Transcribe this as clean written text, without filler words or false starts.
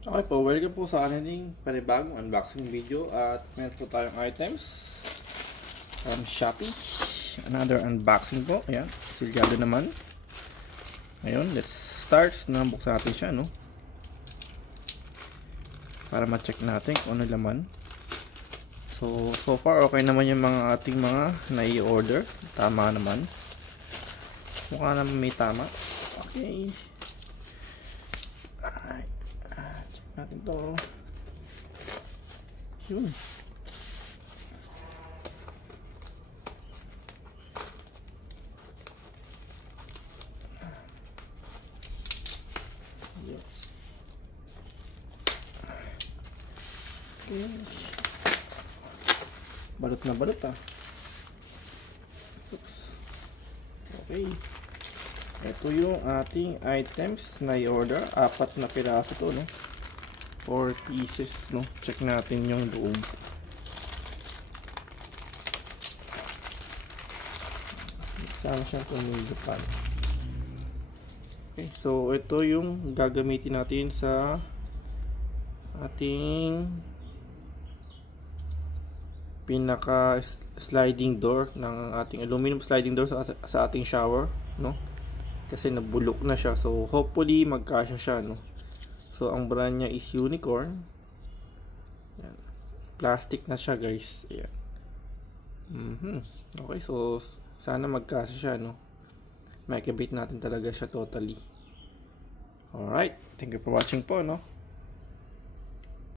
Okay po, welcome po sa ating panibagong unboxing video at meron po tayong items from Shopee. Another unboxing po, ayan, silyado naman. Ngayon, let's start. Nabuksan natin siya, no? Para ma-check natin kung ano laman. So far okay naman yung mga ating mga nai-order. Tama naman. Mukha naman may tama. Okay. Alright. Check natin to. Yun. Okay. Balot na balot ah. Oops. Okay. Ito yung ating items na i-order. 4 na piraso to, no? 4 pieces, no? Check natin yung loob. Sama siyang tumulupan. Okay, so ito yung gagamitin natin sa ating pinaka sliding door ng ating aluminum sliding door sa ating shower, no? Kasi nabulok na siya, so hopefully magkasya siya, no? So ang brand niya is Unicorn. Yan. Plastic na siya, guys. Ayan. Okay, so sana magkasya siya, no? Makikabit natin talaga siya totally. Alright, thank you for watching po, no?